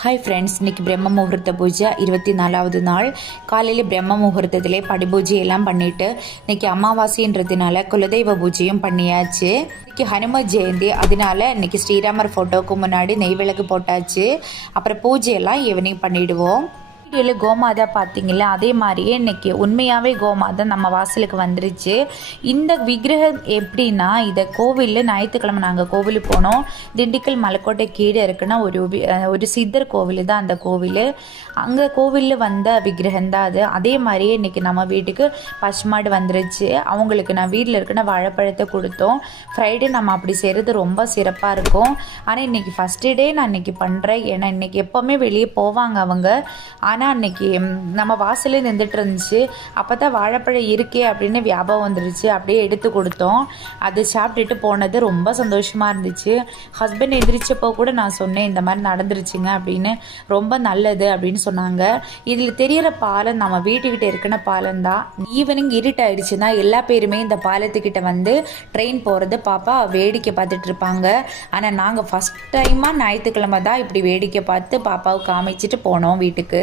Hi friends, இன்றைக்கி பிரம்ம முகூர்த்த பூஜை 24வது நாள். காலையில் பிரம்ம முகூர்த்தத்திலே படி பூஜையெல்லாம் பண்ணிவிட்டு இன்றைக்கி அமாவாசைன்றதுனால குலதெய்வ பூஜையும் பண்ணியாச்சு. இன்றைக்கி ஹனும ஜெயந்தி, அதனால இன்றைக்கி ஸ்ரீராமர் ஃபோட்டோவுக்கு முன்னாடி நெய் விளக்கு போட்டாச்சு. அப்புறம் பூஜையெல்லாம் ஈவினிங் பண்ணிவிடுவோம். வீடியோவில் கோமாதா பார்த்தீங்களா, அதே மாதிரியே இன்றைக்கி உண்மையாகவே கோமாதா நம்ம வாசலுக்கு வந்துருச்சு. இந்த விக்கிரகம் எப்படின்னா, இதை கோவிலில் ஞாயிற்றுக்கிழமை நாங்கள் கோவிலுக்கு போனோம். திண்டுக்கல் மலைக்கோட்டை கீழே இருக்குன்னா ஒரு சித்தர் கோவில் தான் அந்த கோவில். அங்கே கோவிலில் வந்த விக்கிரகம் தான் அது. அதே மாதிரியே இன்றைக்கி நம்ம வீட்டுக்கு பசுமாடு வந்துருச்சு. அவங்களுக்கு நான் வீட்டில் இருக்குன்னா வாழைப்பழத்தை கொடுத்தோம். ஃப்ரைடே நம்ம அப்படி செய்கிறது ரொம்ப சிறப்பாக இருக்கும். ஆனால் இன்றைக்கி ஃபஸ்ட்டு டே நான் இன்றைக்கி பண்ணுறேன். ஏன்னா இன்றைக்கி எப்போவுமே வெளியே போவாங்க அவங்க. ஆனால் அன்றைக்கி நம்ம வாசலே நின்றுட்டு இருந்துச்சு. அப்போ தான் வாழைப்பழம் இருக்கே அப்படின்னு வியாபகம் வந்துருச்சு. அப்படியே எடுத்து கொடுத்தோம். அது சாப்பிட்டுட்டு போனது ரொம்ப சந்தோஷமாக இருந்துச்சு. ஹஸ்பண்ட் எந்திரிச்சப்போ கூட நான் சொன்னேன், இந்த மாதிரி நடந்துருச்சுங்க அப்படின்னு. ரொம்ப நல்லது அப்படின்னு சொன்னாங்க. இதில் தெரிகிற பாலம் நம்ம வீட்டுக்கிட்ட இருக்கிற பாலம் தான். ஈவினிங் இருட்டாயிடுச்சுன்னா எல்லா பேருமே இந்த பாலத்துக்கிட்ட வந்து ட்ரெயின் போகிறது பாப்பா வேடிக்கை பார்த்துட்டு இருப்பாங்க. ஆனால் நாங்கள் ஃபஸ்ட் டைமாக ஞாயிற்றுக்கிழமை தான் இப்படி வேடிக்கை பார்த்து பாப்பாவுக்கு காமிச்சிட்டு போனோம் வீட்டுக்கு.